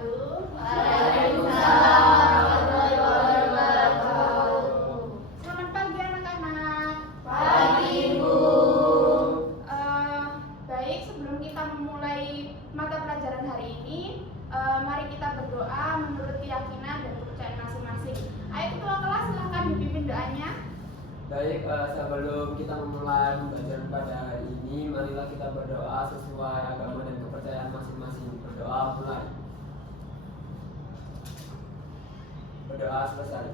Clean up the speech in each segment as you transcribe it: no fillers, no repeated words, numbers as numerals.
wabarakatuh. Waalaikumsalam warahmatullahi wabarakatuh. Selamat pagi anak-anak. Pagi, Bu. Baik, sebelum kita memulai mata pelajaran hari ini, mari kita berdoa menurut keyakinan dan kepercayaan masing-masing. Ayo ketua kelas silakan dipimpin doanya. Baik, sebelum kita memulai pembelajaran pada hari ini, marilah kita berdoa sesuai agama dan kepercayaan masing-masing. Berdoa mulai. Berdoa selesai.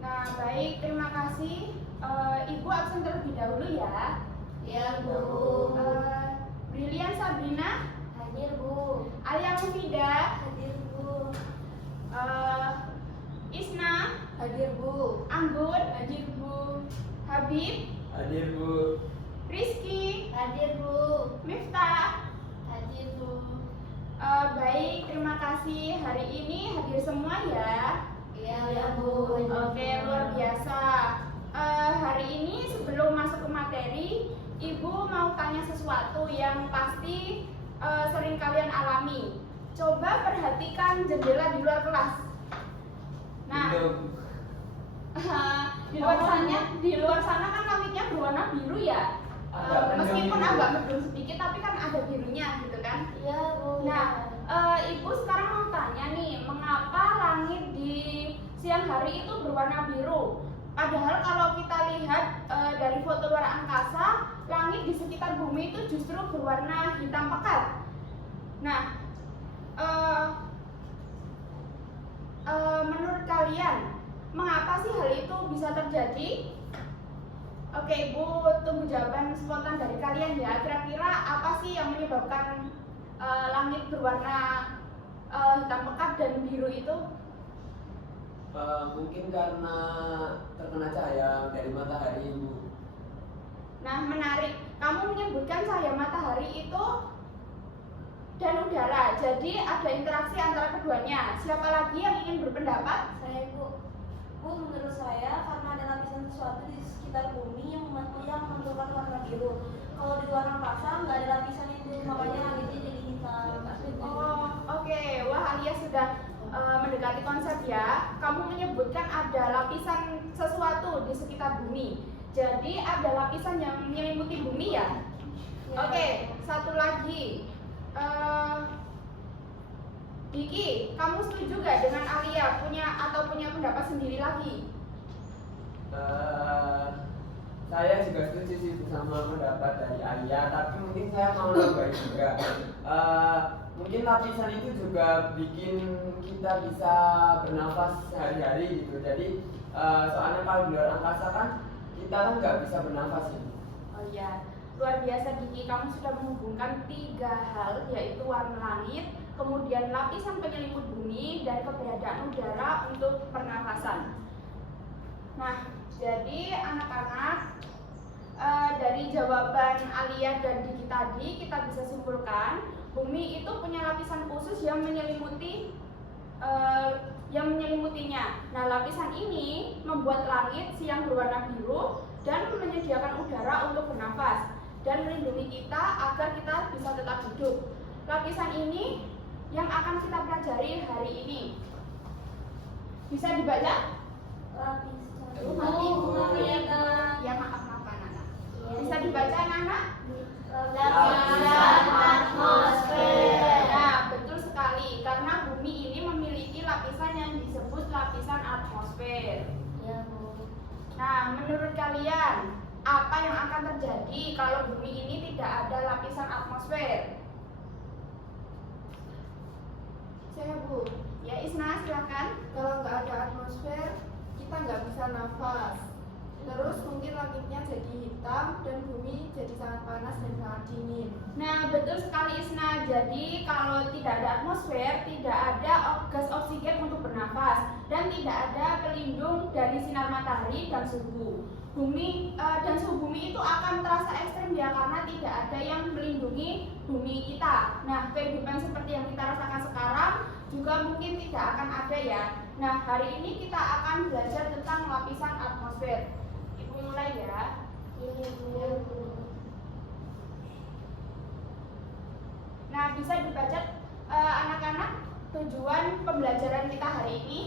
Nah, baik, terima kasih. Ibu absen terlebih dahulu ya. Ya, Bu. Brilian Sabrina, Hadir, Bu. Alia Mufida, Hadir, Bu. Isna, Hadir, Bu. Anggun, hadir Bu. Habib, Hadir, Bu. Rizky, Hadir, Bu. Miftah. Hadir, Bu. Baik, terima kasih. Hari ini hadir semua ya. Ya, Bu. Oke, luar biasa. Hari ini sebelum masuk ke materi, Ibu mau tanya sesuatu yang pasti sering kalian alami. Coba perhatikan jendela di luar kelas. Nah, di luar sana kan langitnya berwarna biru ya. Meskipun agak mendung sedikit, tapi kan ada birunya gitu kan. Ya, Bu. Nah, Ibu sekarang mau tanya nih, mengapa langit di siang hari itu berwarna biru? Padahal kalau kita lihat dari foto luar angkasa, langit di sekitar bumi itu justru berwarna hitam pekat. Nah, menurut kalian, mengapa sih hal itu bisa terjadi? Oke, Ibu tunggu jawaban spontan dari kalian ya. Kira-kira apa sih yang menyebabkan langit berwarna hitam pekat dan biru itu? Mungkin karena terkena cahaya dari matahari, Bu. Nah, menarik. Kamu menyebutkan cahaya matahari itu dan udara. Jadi ada interaksi antara keduanya. Siapa lagi yang ingin berpendapat? Saya, Bu. Bu, menurut saya karena ada lapisan sesuatu di sekitar bumi yang memantulkan warna biru. Kalau di luar angkasa nggak ada lapisan itu, makanya langitnya jadi hitam. Oh, oke. Wah, Alia sudah mendekati konsep ya. Kamu menyebutkan ada lapisan sesuatu di sekitar bumi. Jadi ada lapisan yang menyelimuti bumi ya? Oke, satu lagi. Diki, kamu setuju gak dengan Alia punya pendapat sendiri lagi? Saya juga setuju sih sama pendapat dari Alia, tapi mungkin saya mau nambahin juga. Mungkin lapisan itu juga bikin kita bisa bernafas sehari-hari gitu. Jadi soalnya kalau di luar angkasa kan kita kan nggak bisa bernafas gitu. Oh iya, luar biasa Diki, kamu sudah menghubungkan 3 hal, yaitu warna langit, kemudian lapisan penyelimut bumi, dan keberadaan udara untuk pernafasan. Nah, jadi anak-anak, dari jawaban Alia dan Diki tadi kita bisa simpulkan bumi itu punya lapisan khusus yang menyelimutinya. Nah, lapisan ini membuat langit siang berwarna biru dan menyediakan udara untuk bernafas dan melindungi kita agar kita bisa tetap hidup. Lapisan ini yang akan kita pelajari hari ini. Bisa dibaca? Ya, maaf anak-anak. Bisa dibaca anak-anak? Lapisan atmosfer. Nah, betul sekali. Karena bumi ini memiliki lapisan yang disebut lapisan atmosfer. Ya, Bu. Nah, menurut kalian, apa yang akan terjadi kalau bumi ini tidak ada lapisan atmosfer? Saya, Bu. Ya, Isna, silakan. Kalau nggak ada atmosfer, kita nggak bisa nafas. Terus mungkin langitnya jadi hitam dan bumi jadi sangat panas dan sangat dingin. Nah, betul sekali Isna. Jadi kalau tidak ada atmosfer, tidak ada gas oksigen untuk bernafas dan tidak ada pelindung dari sinar matahari dan suhu bumi. Dan suhu bumi itu akan terasa ekstrim ya, karena tidak ada yang melindungi bumi kita. Nah, kehidupan seperti yang kita rasakan sekarang juga mungkin tidak akan ada ya. Nah, hari ini kita akan belajar tentang lapisan atmosfer. Ibu mulai ya. Iya, Bu. Nah, bisa dibaca anak-anak tujuan pembelajaran kita hari ini.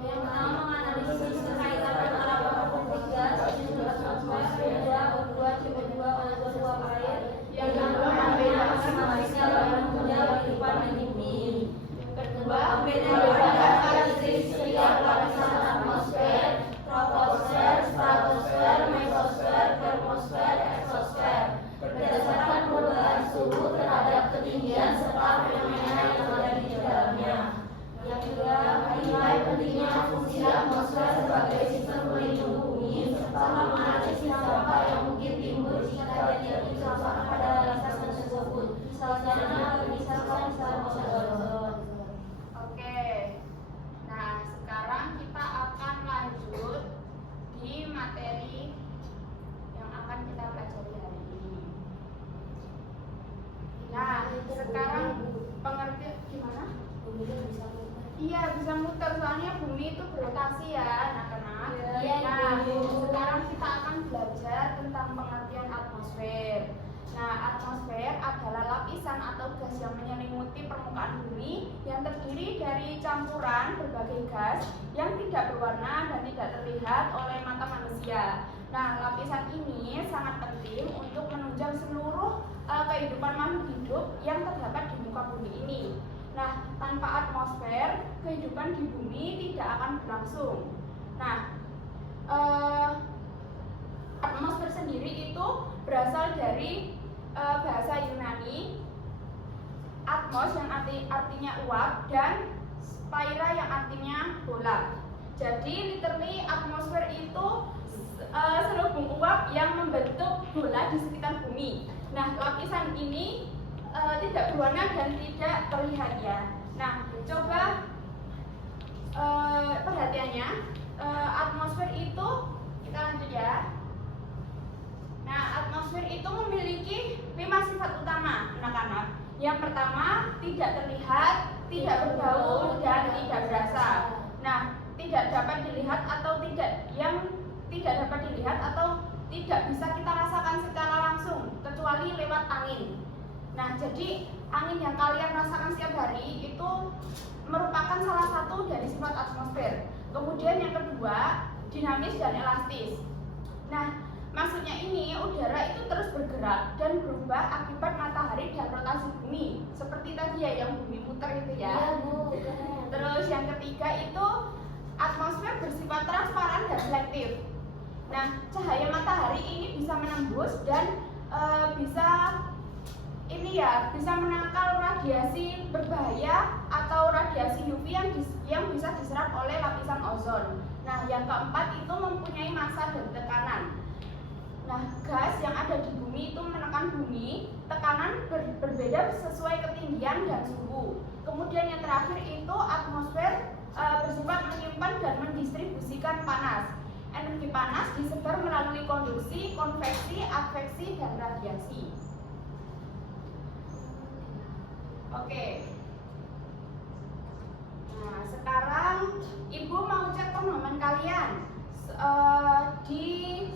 Yang pertama menganalisis kekaitan antara partikel gas, atmosfer, CO2, CO2, ozon, uap air. Yang kedua membedakan sistematika bentuknya kehidupan di bumi. Kedua membedakan karakteristik lapisan atmosfer, troposfer, stratosfer, mesosfer, termosfer, eksosfer. Berdasarkan perubahan suhu terhadap ketinggian serta fenomena yang ada di dalamnya. Yang kedua, menilai pentingnya fungsi atmosfer sebagai sistem pelindung bumi serta menganalisis dampak yang mungkin timbul jika terjadi kerusakan pada lapisan tersebut. Misalnya misalkan ozon. Oke. Nah, sekarang kita akan lanjut di materi yang akan kita pelajari hari ini. Nah, sekarang pengertian gimana? Iya, bisa muter soalnya bumi itu berotasi ya, anak-anak. Iya, Nah, Ibu. sekarang kita akan belajar tentang pengertian atmosfer. Nah, atmosfer adalah lapisan atau gas yang menyelimuti permukaan bumi yang terdiri dari campuran berbagai gas yang tidak berwarna dan tidak terlihat oleh mata manusia. Nah, lapisan ini sangat penting untuk menunjang seluruh kehidupan makhluk hidup yang terdapat di muka bumi ini. Nah, tanpa atmosfer, kehidupan di bumi tidak akan berlangsung. Nah, atmosfer sendiri itu berasal dari bahasa Yunani atmos yang artinya uap dan spaira yang artinya bola. Jadi literally atmosfer itu selubung uap yang membentuk bola di sekitar bumi. Nah, lapisan ini tidak berwarna dan tidak terlihat ya. Nah, coba perhatiannya atmosfer itu kita lanjut ya. Nah, atmosfer itu memiliki 5 sifat utama, anak-anak. Yang pertama, tidak terlihat, tidak berbau, dan tidak berasa. Nah, tidak dapat dilihat atau tidak dapat dilihat atau tidak bisa kita rasakan secara langsung kecuali lewat angin. Nah, jadi angin yang kalian rasakan setiap hari itu merupakan salah satu dari sifat atmosfer. Kemudian yang kedua, dinamis dan elastis. Nah, maksudnya ini udara itu terus bergerak dan berubah akibat matahari dan rotasi bumi. Seperti tadi ya yang bumi muter itu ya. Iya, Bu. Terus yang ketiga itu atmosfer bersifat transparan dan selektif. Nah, cahaya matahari ini bisa menembus dan bisa menangkal radiasi berbahaya atau radiasi UV yang bisa diserap oleh lapisan ozon. Nah, yang keempat itu mempunyai massa dan tekanan. Nah, gas yang ada di bumi itu menekan bumi, tekanan berbeda sesuai ketinggian dan suhu. Kemudian yang terakhir itu atmosfer bersifat menyimpan dan mendistribusikan panas. Energi panas disebar melalui konduksi, konveksi, adveksi, dan radiasi. Oke. Nah, sekarang Ibu mau cek pemahaman kalian di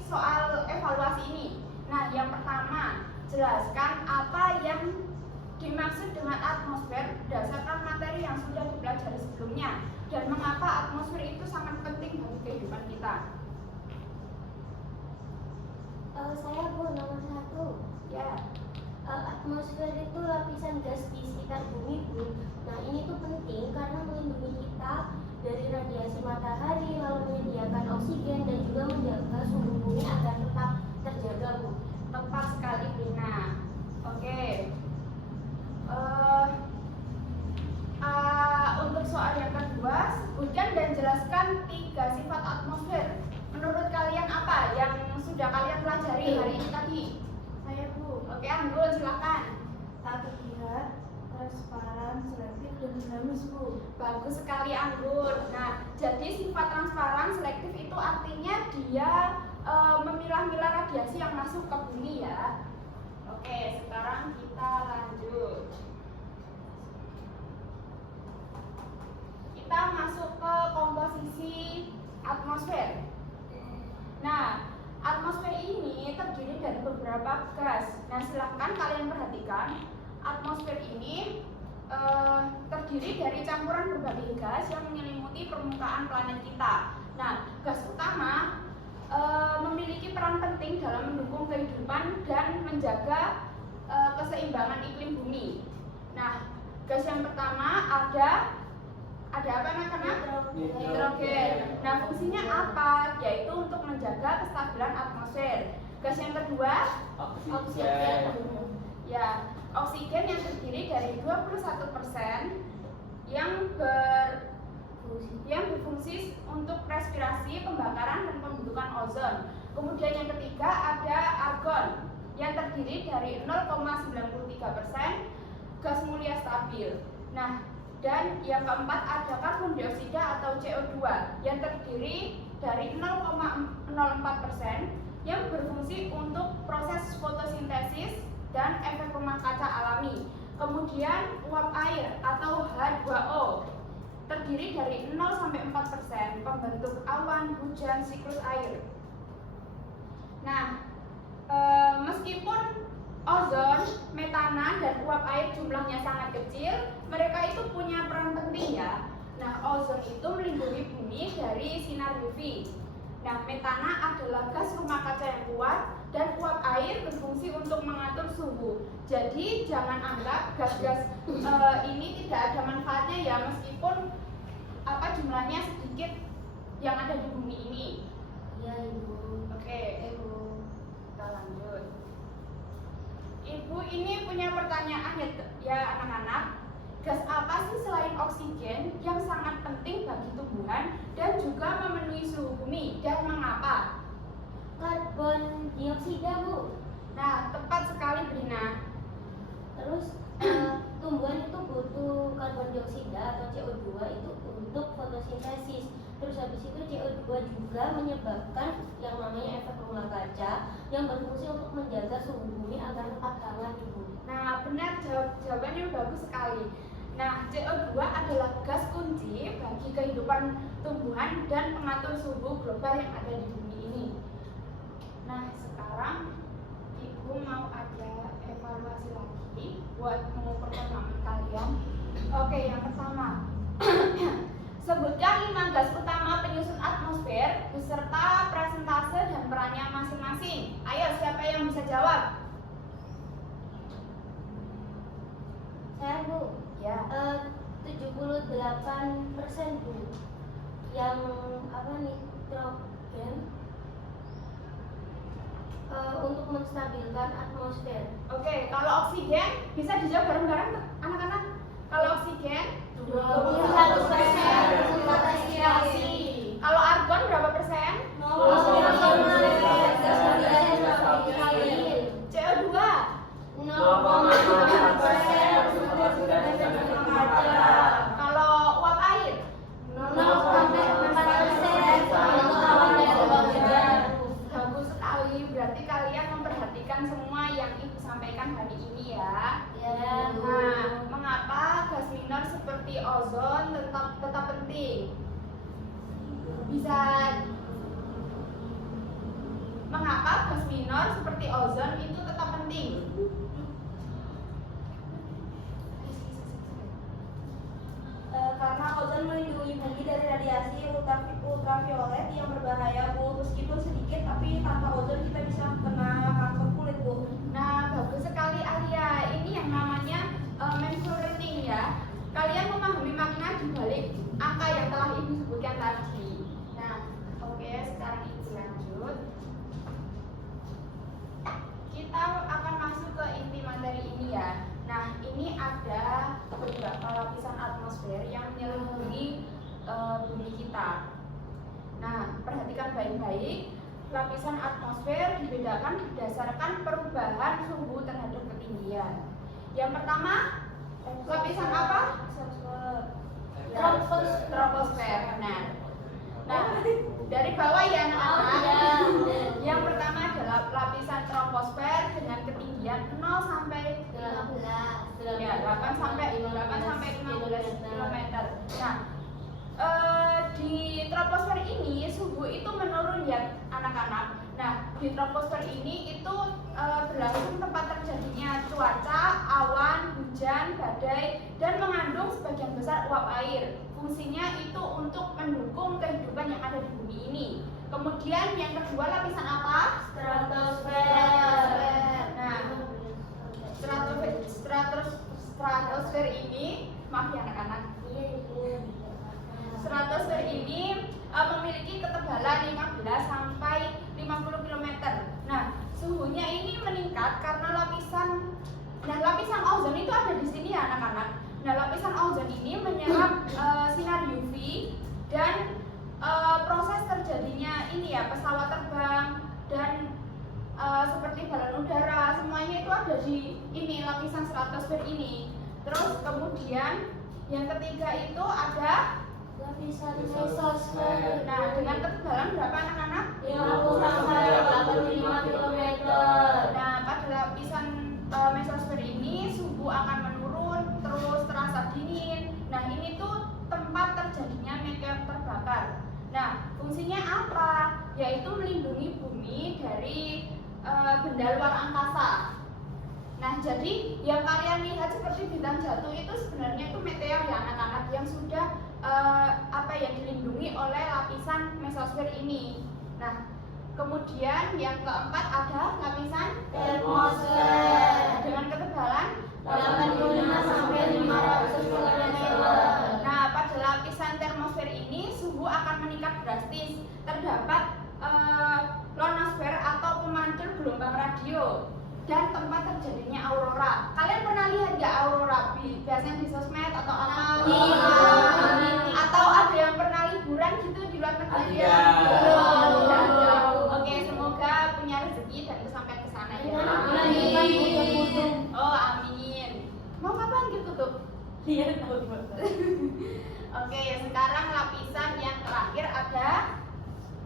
soal evaluasi ini. Nah, yang pertama, jelaskan apa yang dimaksud dengan atmosfer berdasarkan materi yang sudah dipelajari sebelumnya dan mengapa atmosfer itu sangat penting bagi kehidupan kita. Saya Bu, nomor 1. Ya. Atmosfer itu lapisan gas di sekitar bumi, Bu. Nah, ini tuh penting karena melindungi kita dari radiasi matahari, lalu menyediakan oksigen dan juga menjaga suhu bumi agar tetap terjaga, Bu. Tepat sekali, Brina. Oke. Untuk soal yang kedua, sebutkan dan jelaskan 3 sifat atmosfer. Menurut kalian apa yang sudah kalian pelajari hari ini tadi? Saya Bu. Oke, Anggun, silakan. Tak terlihat, transparan, selektif, dan dinamis Bu. Bagus sekali, Anggun. Nah, jadi sifat transparan selektif itu artinya dia memilah-milah radiasi yang masuk ke bumi ya. Oke, sekarang kita lanjut. Kita masuk ke komposisi atmosfer. Nah, atmosfer ini terdiri dari beberapa gas. Nah, silahkan kalian perhatikan atmosfer ini terdiri dari campuran berbagai gas yang menyelimuti permukaan planet kita. Nah, gas utama memiliki peran penting dalam mendukung kehidupan dan menjaga keseimbangan iklim bumi. Nah, gas yang pertama ada apa anak-anak? Nitrogen. Nah, fungsinya apa? Yaitu untuk menjaga kestabilan atmosfer. Gas yang kedua, oksigen. Ya, oksigen yang terdiri dari 21% yang berfungsi untuk respirasi, pembakaran, dan pembentukan ozon. Kemudian yang ketiga ada argon yang terdiri dari 0,93% gas mulia stabil. Nah, dan yang keempat ada karbon dioksida atau CO2 yang terdiri dari 0,04% yang berfungsi untuk proses fotosintesis dan efek rumah kaca alami. Kemudian uap air atau H2O terdiri dari 0-4% pembentuk awan, hujan, siklus air. Nah, meskipun ozon, metana, dan uap air jumlahnya sangat kecil, mereka itu punya peran penting ya. Nah, ozon itu melindungi bumi dari sinar UV. Nah, metana adalah gas rumah kaca yang kuat dan uap air berfungsi untuk mengatur suhu. Jadi jangan anggap gas-gas ini tidak ada manfaatnya ya, meskipun jumlahnya sedikit yang ada di bumi ini. Iya, Ibu. Oke, Ibu. Kita lanjut. Ibu ini punya pertanyaan ya anak-anak. Gas apa sih selain oksigen yang sangat penting bagi tumbuhan dan juga memenuhi suhu bumi, dan mengapa? Karbon dioksida, Bu. Nah, tepat sekali Brina. Terus tumbuhan itu butuh karbon dioksida atau CO2 itu untuk fotosintesis. Terus habis itu CO2 juga menyebabkan yang namanya efek rumah kaca yang berfungsi untuk menjaga suhu bumi agar tetap hangat di bumi. Nah, benar, jawabannya bagus sekali. Nah, CO2 adalah gas kunci bagi kehidupan tumbuhan dan pengatur suhu global yang ada di bumi ini. Nah, sekarang Ibu mau ada evaluasi lagi buat mengukur pemahaman kalian. Oke, yang pertama. Sebutkan 5 gas utama penyusun atmosfer beserta presentase dan perannya masing-masing. Ayo, siapa yang bisa jawab? Saya, Bu. Ya. 78%, Bu. Yang nitrogen untuk menstabilkan atmosfer. Oke, kalau oksigen bisa dijawab bareng-bareng anak-anak. Kalau oksigen 21% untuk respirasi. Kalau argon berapa persen? 0,5%. CO2 0,5% untuk Kalau uap air 0,4% untuk awan dan hujan. bagus sekali. Berarti kalian memperhatikan semua yang Ibu sampaikan hari ini ya. Ya. Nah, mengapa gas minor seperti ozon tetap penting? Mengapa gas minor seperti ozon itu tetap penting? Karena ozon melindungi bumi dari radiasi ultraviolet yang berbahaya, Bu. Meskipun sedikit, tapi tanpa ozon kita bisa kena kanker kulit, Bu. Nah, bagus sekali Alia. Ini yang namanya mindful learning ya. Kalian memahami makna di balik angka yang telah Ibu sebutkan tadi. Nah, oke, sekarang Ibu lanjut. Kita akan masuk ke inti materi ini ya. Nah, ini ada beberapa lapisan atmosfer yang menyelimuti bumi kita. Nah, perhatikan baik-baik. Lapisan atmosfer dibedakan berdasarkan perubahan suhu terhadap ketinggian. Yang pertama, lapisan apa? Troposfer. Nah, dari bawah ya anak-anak. Yang pertama adalah lapisan troposfer dengan ketinggian 0 sampai 8 sampai 15 km. Nah, di troposfer ini suhu itu menurun ya anak-anak. Nah, di troposfer ini itu berlangsung tempat terjadinya cuaca, awan, badai dan mengandung sebagian besar uap air. Fungsinya itu untuk mendukung kehidupan yang ada di bumi ini. Kemudian yang kedua lapisan apa? Stratosfer. Nah, stratosfer ini, maaf ya anak-anak. Stratosfer ini memiliki ketebalan 15 sampai 50 km. Nah, suhunya ini meningkat karena lapisan ozon itu ada di sini ya anak-anak. Nah, lapisan ozon ini menyerap sinar UV dan proses terjadinya ini ya pesawat terbang dan seperti balon udara, semuanya itu ada di ini lapisan stratosfer ini. Terus kemudian yang ketiga itu ada Lapisan mesosfer. nah dengan ketebalan berapa anak-anak? 50 sampai 85 km. Nah, pada lapisan mesosfer ini suhu akan menurun, terus terasa dingin. Nah, ini tuh tempat terjadinya meteor terbakar. Nah, fungsinya apa? Yaitu melindungi bumi dari benda luar angkasa. Nah, jadi yang kalian lihat seperti bintang jatuh itu sebenarnya itu meteor ya anak-anak yang sudah yang dilindungi oleh lapisan mesosfer ini. Nah, kemudian yang keempat ada lapisan Termosfer dengan ketebalan 85 sampai 500 km. Nah, pada lapisan termosfer ini suhu akan meningkat drastis. Terdapat ionosfer atau pemantul gelombang radio dan tempat terjadinya aurora. Kalian pernah lihat nggak aurora? Biasanya di sosmed atau apa? Iya. Atau ada yang pernah liburan gitu di luar negeri? Ada. Belum. Oke, semoga punya rezeki dan sampai ke sana ya. Amin. Oh, amin. Mau kapan gitu tuh? Iya, Oke, sekarang lapisan yang terakhir ada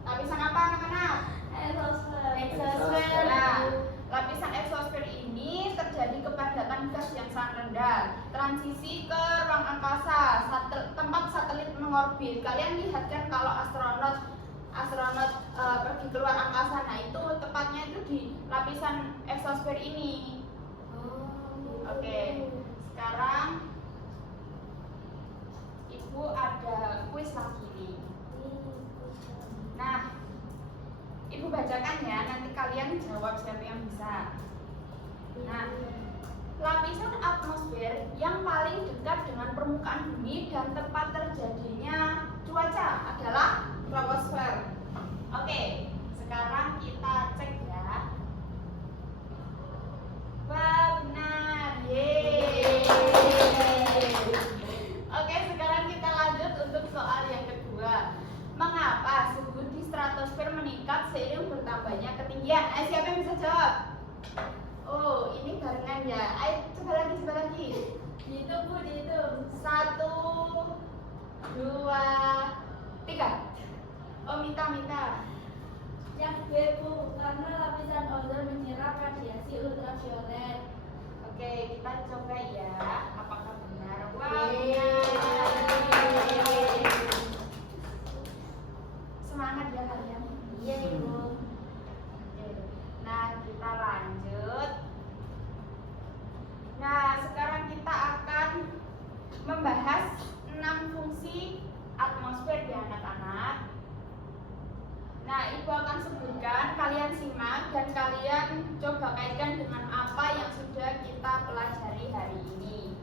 lapisan apa anak-anak? Exosfer. Nah, lapisan exosfer ini terjadi kepadatan gas yang sangat rendah, transisi ke ruang angkasa, tempat satelit mengorbit. Kalian lihat kan kalau astronot pergi keluar angkasa, nah itu tepatnya itu di lapisan exosfer ini. Oke, sekarang Ibu ada kuis lagi nih. Nah, Ibu bacakan ya, nanti kalian jawab siapa yang bisa. Nah, lapisan atmosfer yang paling dekat dengan permukaan bumi dan tempat terjadinya cuaca adalah Troposfer. Oke, sekarang kita cek ya. Wah, benar. Yeay. Oke, sekarang kita lanjut untuk soal yang kedua. Mengapa suhu di stratosfer meningkat seiring bertambahnya ketinggian? Siapa yang bisa jawab? Oh, ini barengan ya. Ayo, coba lagi. Dihitung Bu, dihitung. 1, 2, 3. Oh, minta. Yang B Bu, karena lapisan ozon menyerap radiasi ultraviolet. Oke, kita coba ya. Apakah benar? Wah, Yeay. benar. Semangat ya kalian. Iya Ibu. Oke. Nah, kita lanjut. Nah, sekarang kita akan membahas 6 fungsi atmosfer di anak-anak. Nah, Ibu akan sebutkan, kalian simak dan kalian coba kaitkan dengan apa yang sudah kita pelajari hari ini.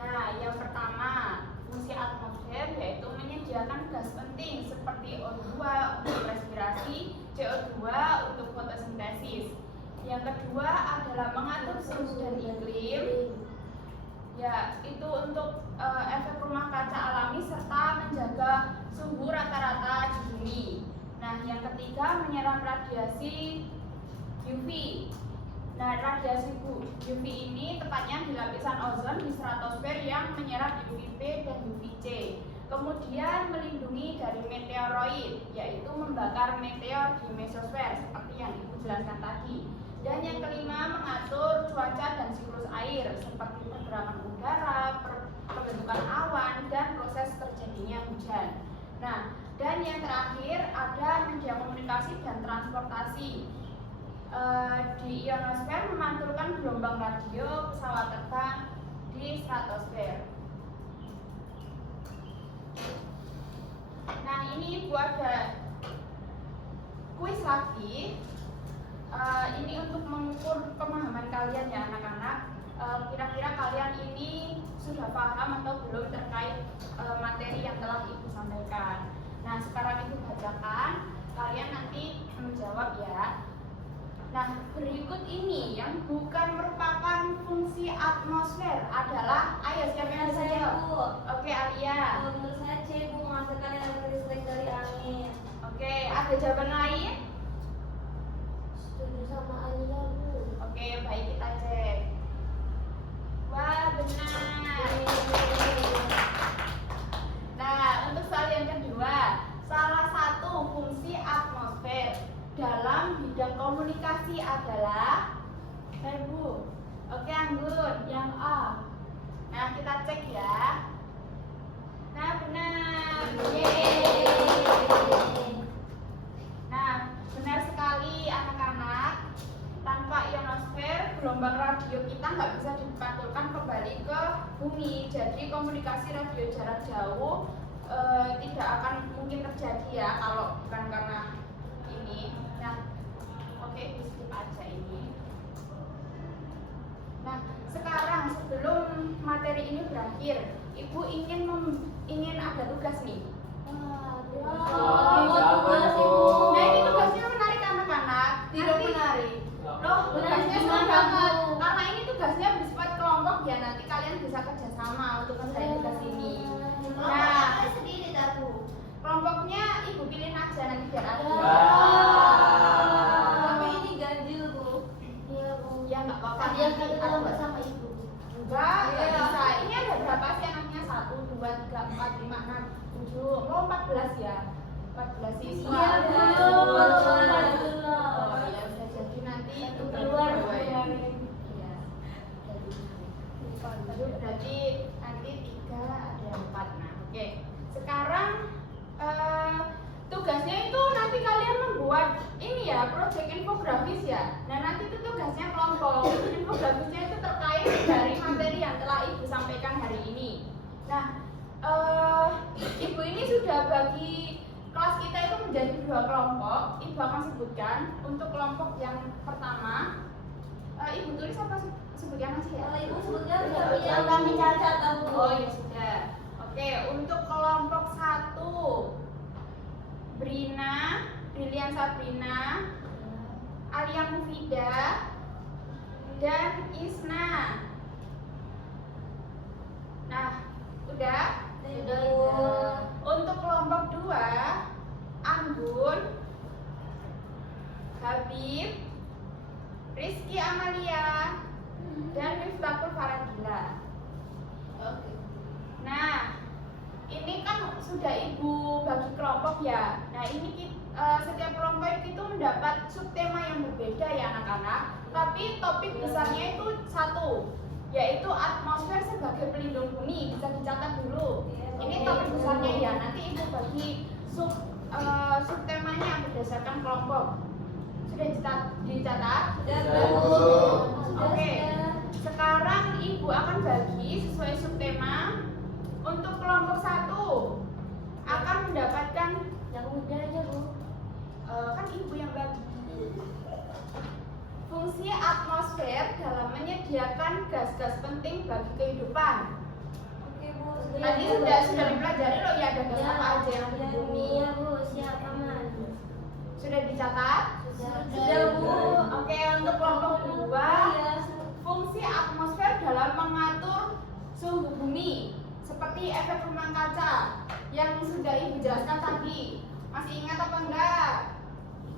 Nah, yang pertama, fungsi atmosfer yaitu menyediakan gas penting seperti O2 untuk respirasi, CO2 untuk fotosintesis. Yang kedua adalah mengatur suhu dan iklim. Ya, itu untuk efek rumah kaca alami serta menjaga suhu rata-rata di bumi. Nah, yang ketiga menyerap radiasi UV. Nah, radiasi UV ini tepatnya di lapisan ozon di stratosfer yang menyerap UVB dan UVC. Kemudian melindungi dari meteoroid, yaitu membakar meteor di mesosfer seperti yang Ibu jelaskan tadi. Dan yang kelima mengatur cuaca dan siklus air seperti pergerakan udara, pembentukan awan, dan proses terjadinya hujan. Nah, dan yang terakhir ada media komunikasi dan transportasi. Di ionosfer memantulkan gelombang radio, pesawat terbang, di stratosfer. Nah, ini Ibu ada kuis lagi. Ini untuk mengukur pemahaman kalian ya anak-anak. Kira-kira kalian ini sudah paham atau belum terkait materi yang telah Ibu sampaikan. Nah, sekarang Ibu bacakan, kalian nanti menjawab ya. Nah, berikut ini yang bukan merupakan fungsi atmosfer adalah, ayo siapa yang bisa jawab? Bu. Oke, Alia. Menurut saya C, Bu, menghasilkan energi listrik dari angin. Oke, ada jawaban lain? Setuju sama Alia, Bu. Oke, baik, kita cek. Wah, benar. Nah, untuk soal yang kedua, salah satu fungsi atmosfer dalam bidang komunikasi adalah Bu. Oke, Anggun, yang A. Nah, kita cek ya. Nah, benar. Yeay. Nah, benar sekali anak-anak. Tanpa ionosfer, gelombang radio kita nggak bisa dipantulkan kembali ke bumi. Jadi komunikasi radio jarak jauh tidak akan mungkin terjadi ya kalau bukan karena ini. Nah, oke, di skip aja ini. Nah, sekarang sebelum materi ini berakhir, Ibu ingin ada tugas nih. Nah, ini tugasnya menarik anak-anak. Tidak menarik. Loh, tugasnya seru banget. Karena ini tugasnya bersifat kelompok ya, nanti kalian bisa kerjasama untuk ngerjain tugas ini. Nah, sendiri tak, Bu. kelompoknya Ibu pilih aja nanti biar adil. Tapi ini ganjil, Bu. Iya, Bu. Ya nggak apa-apa. Tadi yang nanti satu kelompok ada. sama Ibu. Enggak, nggak Iya. bisa. Ini ada berapa sih anaknya? 1, 2, 3, 4, 5, 6, 7. Oh, 14 ya. 14 siswa. Iya, Bu. Oh, ya udah, jadi nanti itu Keluar, berdua ya. Bu. Iya. Jadi berarti nanti 3 ada 4. Nah, oke. Sekarang tugasnya itu nanti kalian membuat ini ya, proyek infografis ya. Nah, nanti itu tugasnya kelompok. Infografisnya itu terkait dari materi yang telah Ibu sampaikan hari ini. Nah, Ibu ini sudah bagi kelas kita itu menjadi 2 kelompok. Ibu akan sebutkan untuk kelompok yang pertama. Ibu tulis apa sebutkan aja ya? Kalau Ibu sebutkan yang kami cacat, tahu, Bu. Oh ya sudah. Oke, untuk kelompok 1 Brina, Brilian Sabrina, Alia Mufida, dan Isna. Nah, udah? Sudah, Bu. Untuk kelompok 2 Anggun, Habib, Rizky Amalia, dan Miftahul Faradila. Oke. Nah, ini kan sudah Ibu bagi kelompok ya. Nah, ini setiap kelompok itu mendapat subtema yang berbeda ya anak-anak. Tapi topik besarnya itu satu, yaitu atmosfer sebagai pelindung bumi. Bisa dicatat dulu. Ini topik besarnya ya. Nanti Ibu bagi subtemanya berdasarkan kelompok. Sudah dicatat? Sudah, Bu. Oke. Sekarang Ibu akan bagi sesuai subtema. Untuk kelompok 1 akan mendapatkan Yang muda aja, Bu. kan Ibu yang bagi. Fungsi atmosfer dalam menyediakan gas-gas penting bagi kehidupan. Oke, Bu. Tadi sudah dipelajari loh ya, ada gas Iya, apa aja yang di bumi. Iya, Bu. Siap, aman. Sudah dicatat? Sudah, Bu. Oke, untuk kelompok 2 Iya. fungsi atmosfer dalam mengatur suhu bumi seperti efek rumah kaca yang sudah Ibu jelaskan tadi. Masih ingat apa enggak?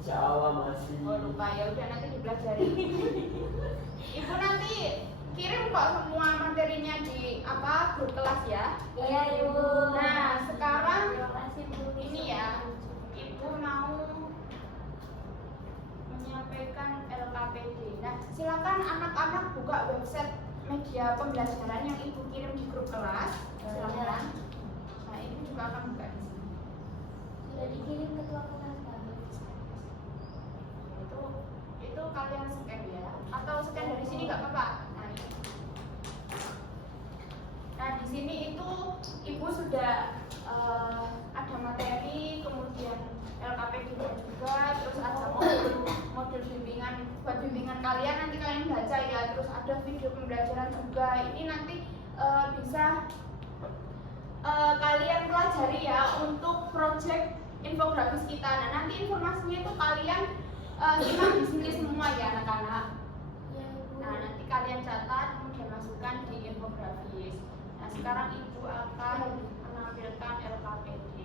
Jawa masih. Oh, lupa, ya udah nanti dipelajari. Ibu nanti kirim kok semua materinya di grup kelas ya. Iya, Ibu. Nah, sekarang Terima kasih, Bu. ini ya, Ibu mau menyampaikan LKPD. Nah, silakan anak-anak buka website media pembelajaran yang Ibu kirim di grup kelas. Silakan. Nah, Ibu juga akan buka di sini. Sudah dikirim ketua kelas, Pak. Itu kalian scan ya, atau scan dari sini nggak apa-apa. Nah, ini. Ibu sudah ada materi, kemudian LKPD juga, terus ada modul bimbingan buat bimbingan kalian, nanti kalian baca ya, terus ada video pembelajaran juga. Ini nanti bisa kalian pelajari ya untuk project infografis kita. Nah, nanti informasinya itu kalian simak di sini semua ya anak-anak. Nah, nanti kalian catat kemudian masukkan di infografis. Nah, sekarang Ibu akan menampilkan LKPD.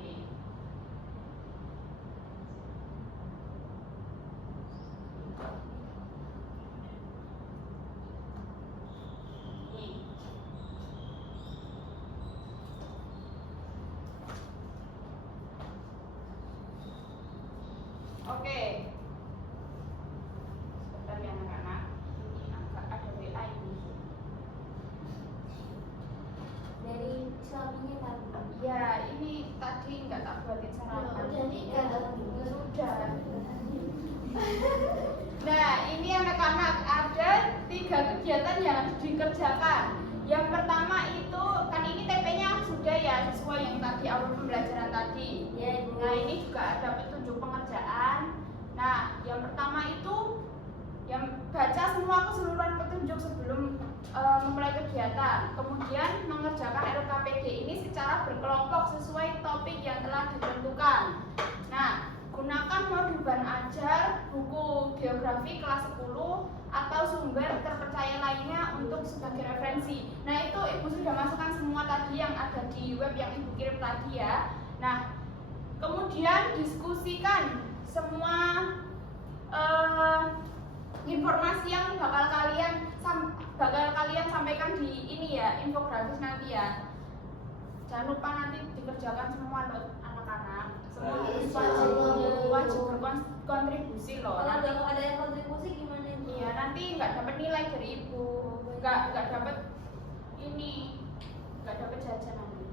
Oke. Sebentar ya anak-anak. Ini agak ada WA ini. Dari suaminya kan. Ya, ini tadi nggak tak buatin sarapan. Udah nikah kan? Sudah. Nah, ini anak-anak ada 3 kegiatan yang harus dikerjakan. Yang pertama itu kan ini TP-nya sudah ya sesuai yang tadi awal pembelajaran tadi. Ya, Ibu. Nah, ini juga ada petunjuk pengerjaan. Nah, yang pertama itu yang baca semua keseluruhan petunjuk sebelum memulai kegiatan. Kemudian mengerjakan LKPD ini secara berkelompok sesuai topik yang telah ditentukan. Nah, gunakan modul bahan ajar, buku geografi kelas 10 atau sumber terpercaya lainnya untuk sebagai referensi. Nah, itu Ibu sudah masukkan semua tadi yang ada di web yang Ibu kirim tadi ya. Nah, kemudian diskusikan semua informasi yang bakal kalian sampaikan di ini ya, infografis nanti ya. Jangan lupa nanti dikerjakan semua loh anak-anak. Semua harus wajib berkontribusi loh. Kalau ada yang kontribusi gimana Ibu? Iya, nanti nggak dapat nilai dari Ibu, nggak dapat ini, nggak dapat jajan nanti.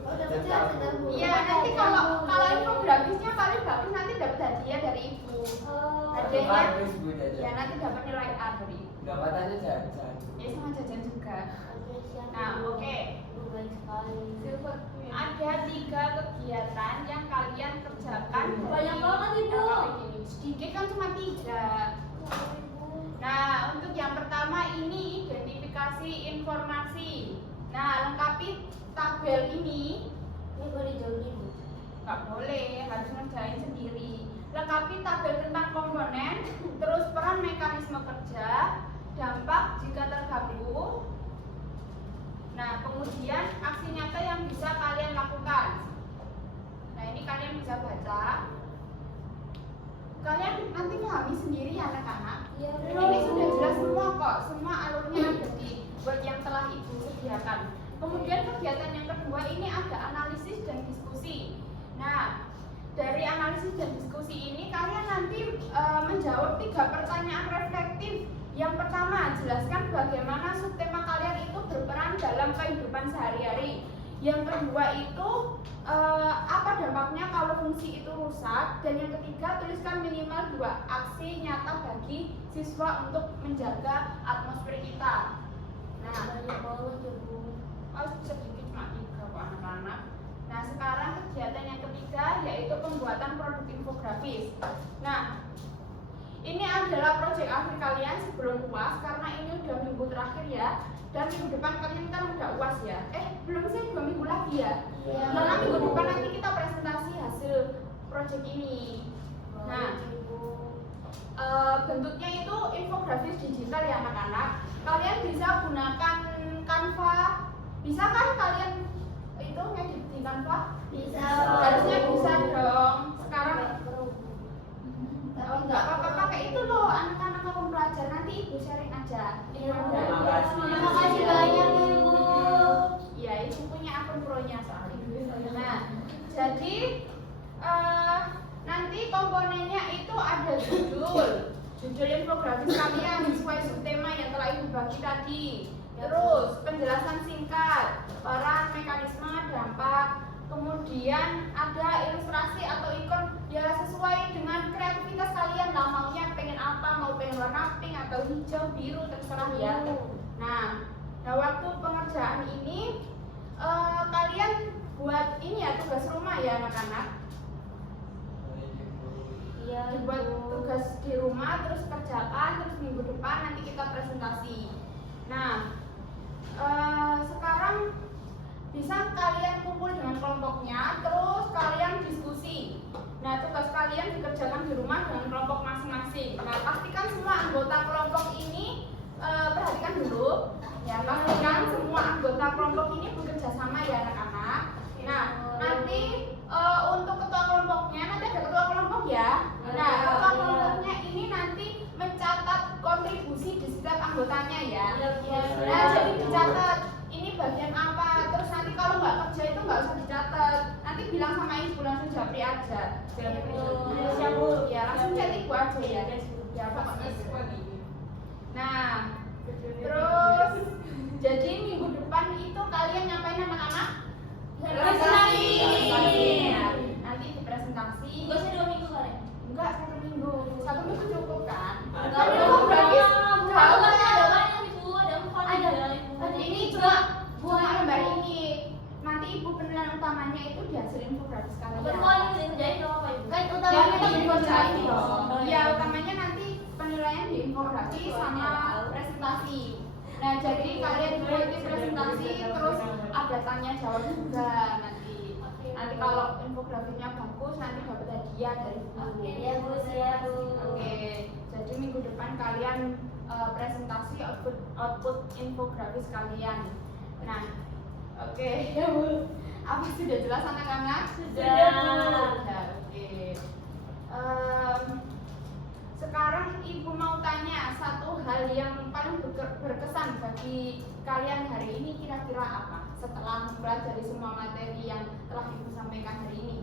Oh, dapat jajan, Bu. Iya, nanti kalau infografisnya paling bagus nanti dapat hadiah dari Ibu. Oh. Hadiahnya, Bagus, Bu, jajan. ya nanti dapat nilai A dari Ibu. Dapatannya jajan. Ya sama jajan juga. Oke, siap. Nah, Ibu. oke. Ibu baik sekali. Ada 3 kegiatan yang kalian kerjakan. Banyak dari banget, Ibu. LKPD ini. Sedikit kan cuma 3. Nah, untuk yang pertama ini identifikasi informasi. Nah, lengkapi tabel ini. Ini boleh dijauhin, Bu. Nggak boleh, harus ngerjain sendiri. Lengkapi tabel tentang komponen, terus peran mekanisme kerja, dampak jika terganggu. Nah, kemudian aksi nyata yang bisa kalian lakukan. Nah, ini kalian bisa baca. Kalian nanti pahami sendiri ya anak-anak. Iya, Bu. Ini sudah jelas semua kok, semua alurnya ada di web yang telah Ibu sediakan. Kemudian kegiatan yang kedua ini ada analisis dan diskusi. Nah, dari analisis dan diskusi ini kalian nanti menjawab 3 pertanyaan reflektif. Yang pertama, jelaskan bagaimana subtema kalian itu berperan dalam kehidupan sehari-hari. Yang kedua itu apa dampaknya kalau fungsi itu rusak. Dan yang ketiga, tuliskan minimal 2 aksi nyata bagi siswa untuk menjaga atmosfer kita. Nah, Banyak banget ya, Bu. sedikit cuma 3 kok anak-anak. Nah, sekarang kegiatan yang ketiga yaitu pembuatan produk infografis. Nah, ini adalah proyek akhir kalian sebelum UAS karena ini udah minggu terakhir ya. Dan minggu depan kalian kan udah UAS ya. Belum sih, 2 minggu lagi ya. Iya. Karena minggu depan nanti kita presentasi hasil proyek ini. Nah, bentuknya itu infografis digital ya anak-anak. Kalian bisa gunakan Canva. Bisa kan kalian itu ngedit di Canva? Bisa. Harusnya bisa dong. Sekarang nggak apa-apa pakai itu loh anak-anak mau belajar, nanti Ibu sharing aja. Terima kasih. Terima kasih banyak, Ibu. Iya, Ibu punya akun pro-nya soalnya. Nah, jadi nanti komponennya itu ada judul infografis kalian sesuai subtema yang telah Ibu bagi tadi. Terus penjelasan singkat, peran, mekanisme, dampak. Kemudian ada ilustrasi atau ikon ya sesuai dengan kreativitas kalian lah, maunya pengen apa, mau pengen warna pink atau hijau, biru, terserah ya. Nah waktu pengerjaan ini kalian terus kerjakan, terus minggu depan nanti kita presentasi. Nah, sekarang bisa kalian kumpul dengan kelompoknya, terus kalian diskusi. Nah, tugas kalian dikerjakan di rumah dengan kelompok masing-masing. Nah, pastikan semua anggota kelompok ini perhatikan dulu. Ya, pastikan semua anggota kelompok ini bekerja sama ya anak-anak. Nah, nanti untuk ketua kelompoknya, nanti ada ketua kelompok ya. Nah, ketua kelompoknya ini nanti mencatat kontribusi di setiap anggotanya ya. Nah, jadi dicatat ini bagian apa, terus nanti kalau nggak kerja itu nggak usah dicatat, nanti bilang sama ibu langsung japri aja. Siap bu, ya langsung chat ibu aja ya. Ya pokoknya seperti ini. Nah, terus jadi minggu depan itu kalian nyampein anak-anak presentasi. Ya, nanti di presentasi. Tugasnya 2 minggu kali. Enggak, 1 minggu. 1 minggu cukup kan? Ada. Gratis. Tugasnya ada banyak ibu, ada 4 ibu. Ini cuma buat lembar ini. Nanti ibu penilaian utamanya itu dihasilin infografis kalian. Semua yang dikerjain dong apa ibu? Kan utamanya kita dikerjain dong. Ya utamanya nanti penilaian di infografis sama presentasi. Nah jadi kalian nanti presentasi terus ada tanya jawab juga nanti. Nanti kalau infografisnya bagus nanti dapat hadiah dari guru. Oke, ya bu, siap bu. Oke, jadi minggu depan kalian presentasi output infografis kalian. Nah, oke, ya bu. Apa sudah jelas anak-anak? Sudah. Oke. Sekarang ibu mau tanya satu hal yang paling berkesan bagi kalian hari ini kira-kira apa? Setelah mempelajari semua materi yang telah ibu sampaikan hari ini.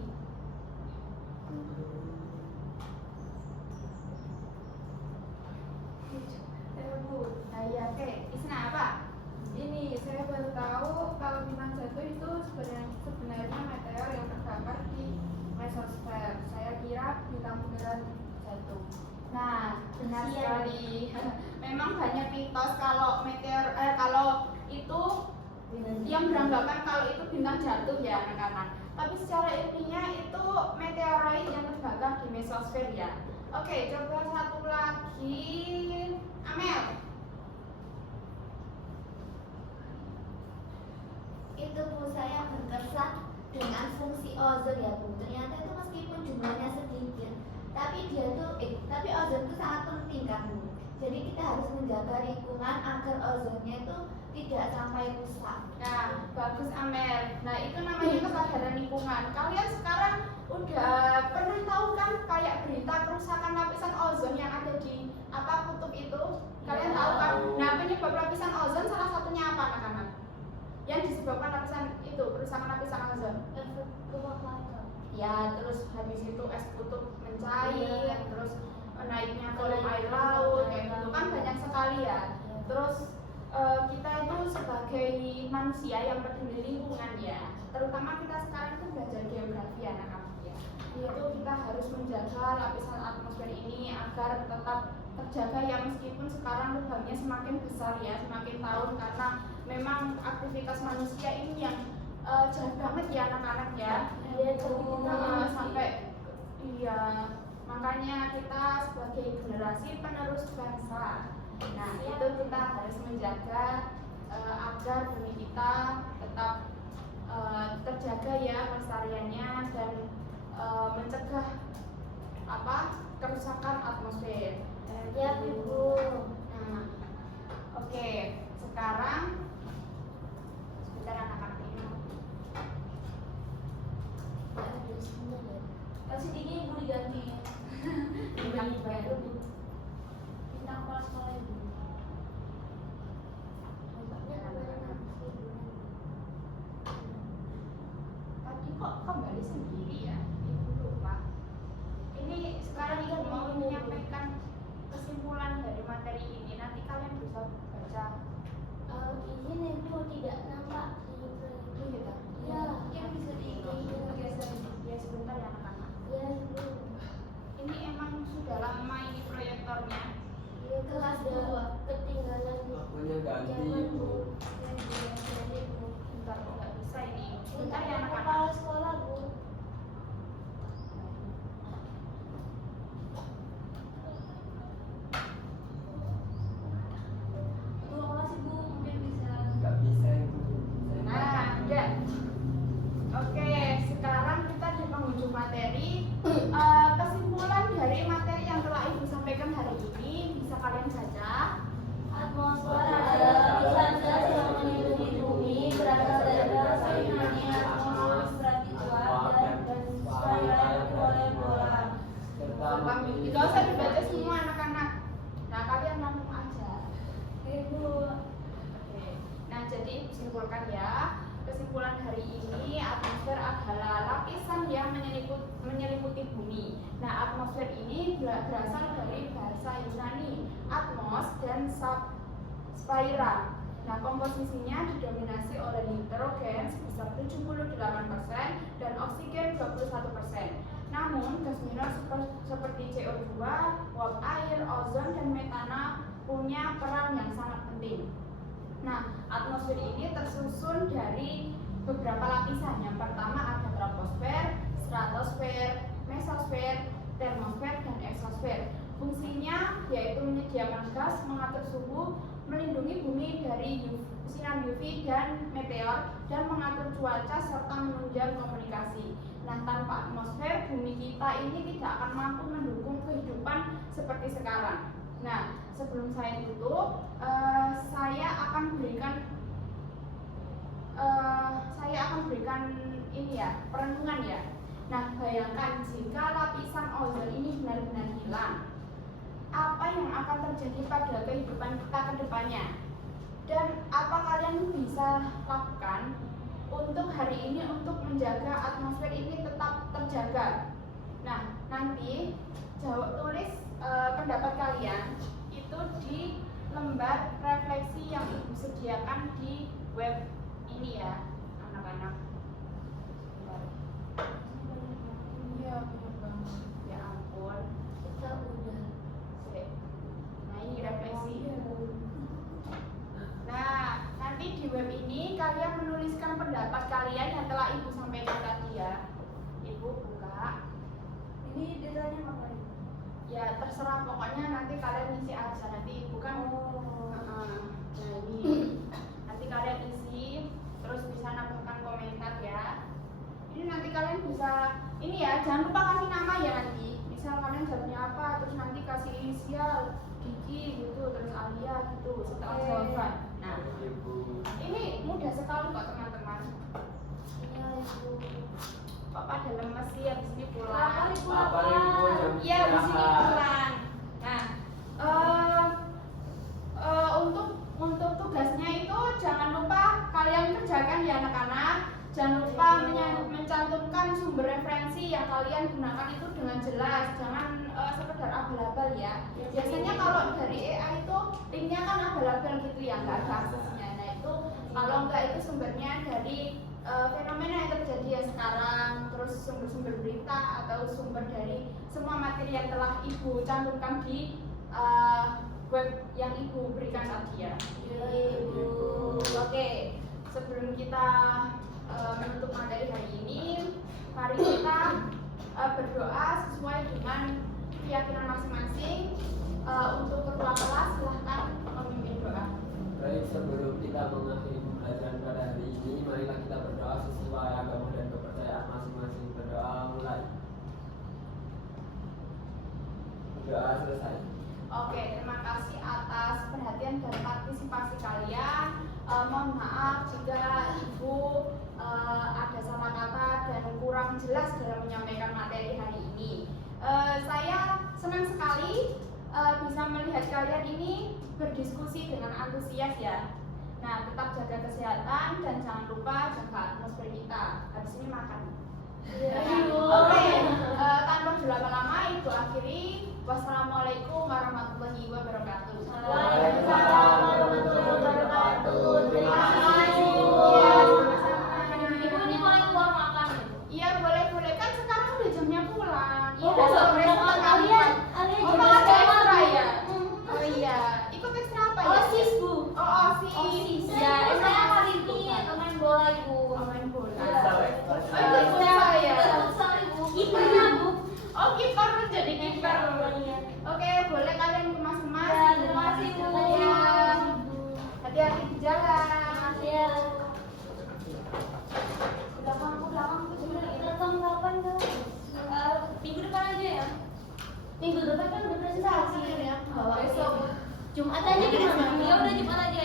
Ya, oke. Isna apa? Ini saya baru tahu kalau bintang jatuh itu sebenarnya meteor yang tergambar di mesosfer. Saya kira bintang beneran jatuh. Nah, benar sekali. Memang banyak mitos kalau meteor kalau itu yang beranggapan kalau itu bintang jatuh ya anak-anak. Tapi secara ilmiah itu meteoroid yang terbakar di mesosfer ya. Oke, coba satu lagi. Amel. Itu bu, saya berkesan dengan fungsi ozon ya bu. Ternyata itu meskipun jumlahnya sedikit, tapi ozon itu sangat penting kan bu. Jadi kita harus menjaga lingkungan agar ozonnya itu tidak sampai rusak. Nah, bagus Amel. Nah, itu namanya kesadaran lingkungan. Kalian sekarang udah pernah tahu kan kayak berita kerusakan lapisan ozon yang ada di kutub itu? Kalian tahu kan? Nah, penyebab lapisan ozon salah satunya apa anak-anak? Yang disebabkan lapisan itu, kerusakan lapisan ozon. Ya, terus habis itu es kutub mencair, terus naiknya volume air laut, kayak gitu kan banyak sekali ya. Terus kita itu sebagai manusia yang peduli lingkungan ya, terutama kita sekarang itu belajar geografi anak-anak ya. Itu kita harus menjaga lapisan atmosfer ini agar tetap terjaga ya, meskipun sekarang lubangnya semakin besar ya, semakin tahun karena memang aktivitas manusia ini yang jahat banget ya anak-anak ya. Sampai iya, makanya kita sebagai generasi penerus bangsa. Nah, itu kita harus menjaga agar bumi kita tetap terjaga ya pelestariannya dan mencegah kerusakan atmosfer. Ya ibu. Nah, oke, sekarang sebentar anak-anak ini. Kasih dingin ibu diganti. Bintang baru. Bintang kepala sekolah ibu. Tadi kok kembali sendiri ya? Ibu lupa. Ini sekarang ibu mau menyampaikan kesimpulan dari materi ini. Nanti kalian bisa baca. Izin ibu tidak nampak di Gitu. Ya, Mungkin bisa digeser ya sebentar ya anak-anak. ya ibu. Ini emang sudah lama ini proyektornya. Ya, kelas 2 ketinggalan di Akunya ganti zaman ibu. bu. Yang diajari bu. Bentar kok nggak bisa ini. Bentar ya Kepala anak-anak. sekolah bu. simpulkan ya. Kesimpulan hari ini, atmosfer adalah lapisan yang menyelimuti bumi. Nah, atmosfer ini berasal dari bahasa Yunani, atmos dan spiral. Nah, komposisinya didominasi oleh nitrogen sebesar 78% dan oksigen 21%. Namun, gas minor seperti CO2, uap air, ozon, dan metana punya peran yang sangat penting. Nah, atmosfer ini tersusun dari beberapa lapisan. Yang pertama ada troposfer, stratosfer, mesosfer, termosfer, dan eksosfer. Fungsinya yaitu menyediakan gas, mengatur suhu, melindungi bumi dari sinar UV dan meteor, dan mengatur cuaca serta menunjang komunikasi. Nah, tanpa atmosfer, bumi kita ini tidak akan mampu mendukung kehidupan seperti sekarang. Nah, sebelum saya tutup, saya akan berikan ini ya, perenungan ya. Nah, bayangkan jika lapisan ozon ini benar-benar hilang, apa yang akan terjadi pada kehidupan kita ke depannya? Dan apa kalian bisa lakukan untuk hari ini untuk menjaga atmosfer ini tetap terjaga? Nah, nanti tulis pendapat kalian itu di lembar refleksi yang Ibu sediakan di web ini ya, anak-anak. Iya, benar banget. Ya ampun. Kita udah. Sip. Nah, ini refleksi. Nah, nanti di web ini kalian menuliskan pendapat kalian yang telah Ibu sampaikan tadi ya. Ibu buka. Ini desainnya apa nih? Ya terserah, pokoknya nanti kalian isi aja. Nanti Ibu kan nah ini nanti kalian isi, terus bisa nambahkan komentar ya. Ini nanti kalian bisa ini ya, jangan lupa kasih nama ya nanti. Misal kalian jawabnya apa, terus nanti kasih inisial Gigi gitu, terus Alia gitu setelah jawaban. Nah, ini mudah sekali kok teman-teman. Iya, Ibu. Kok pada lemes sih, habis ini pulang. Apa jam Iya, habis ini istirahat? pulang. Nah, untuk tugasnya itu jangan lupa kalian kerjakan ya anak-anak. Jangan lupa mencantumkan sumber referensi yang kalian gunakan itu dengan jelas, jangan sekedar abal-abal ya. Biasanya kalau dari AI itu linknya kan abal-abal gitu ya, nggak ada aksesnya. Nah itu kalau nggak itu sumbernya dari fenomena yang terjadi ya sekarang, terus sumber-sumber berita atau sumber dari semua materi yang telah Ibu cantumkan di web yang Ibu berikan tadi ya. Ibu. Oke, sebelum kita menutup materi hari ini, mari kita berdoa sesuai dengan keyakinan masing-masing. Untuk ketua kelas silahkan memimpin doa. Baik, sebelum kita mengakhiri pembelajaran pada hari ini, marilah kita berdoa sesuai agama dan kepercayaan masing-masing. Berdoa mulai. Berdoa selesai. Oke, terima kasih atas perhatian dan partisipasi kalian. Mohon maaf jika Ibu ada salah kata dan kurang jelas dalam menyampaikan materi hari ini. Saya senang sekali bisa melihat kalian ini berdiskusi dengan antusias ya. Nah, tetap jaga kesehatan dan jangan lupa jaga atmosfer kita. Habis ini makan. Oke, tanpa berlama-lama Ibu akhiri. Wassalamualaikum warahmatullahi wabarakatuh. Waalaikumsalam warahmatullahi wabarakatuh. Terima kasih. Iya, sama-sama. Ibu ini boleh keluar makan. Iya, boleh kan sekarang udah jamnya pulang. Iya, Oh, sore sama setengah kalian. empat. Kalian Oh, juga malah ada sekolah, ekstra Bu. ya? Oh iya, ikut ekstra apa ya? OSIS, Bu. Oh, OSIS. Ya, emang saya apa hari itu? ini main bola, Ibu. Oh, main bola. Futsal, Oh, ikut futsal ya? Futsal, Ibu. Kipernya, Bu. Oh, kiper jadi kiper. Iya. Oke, boleh kalian kemas-kemas. Ya, terima kasih, Bu. Iya. Hati-hati di jalan. Ya. Belakang tuh sebenarnya. Datang kapan, Kak? Minggu depan aja ya. Minggu depan kan udah presentasi ya. Besok. Jumat aja gimana? Ya udah Jumat aja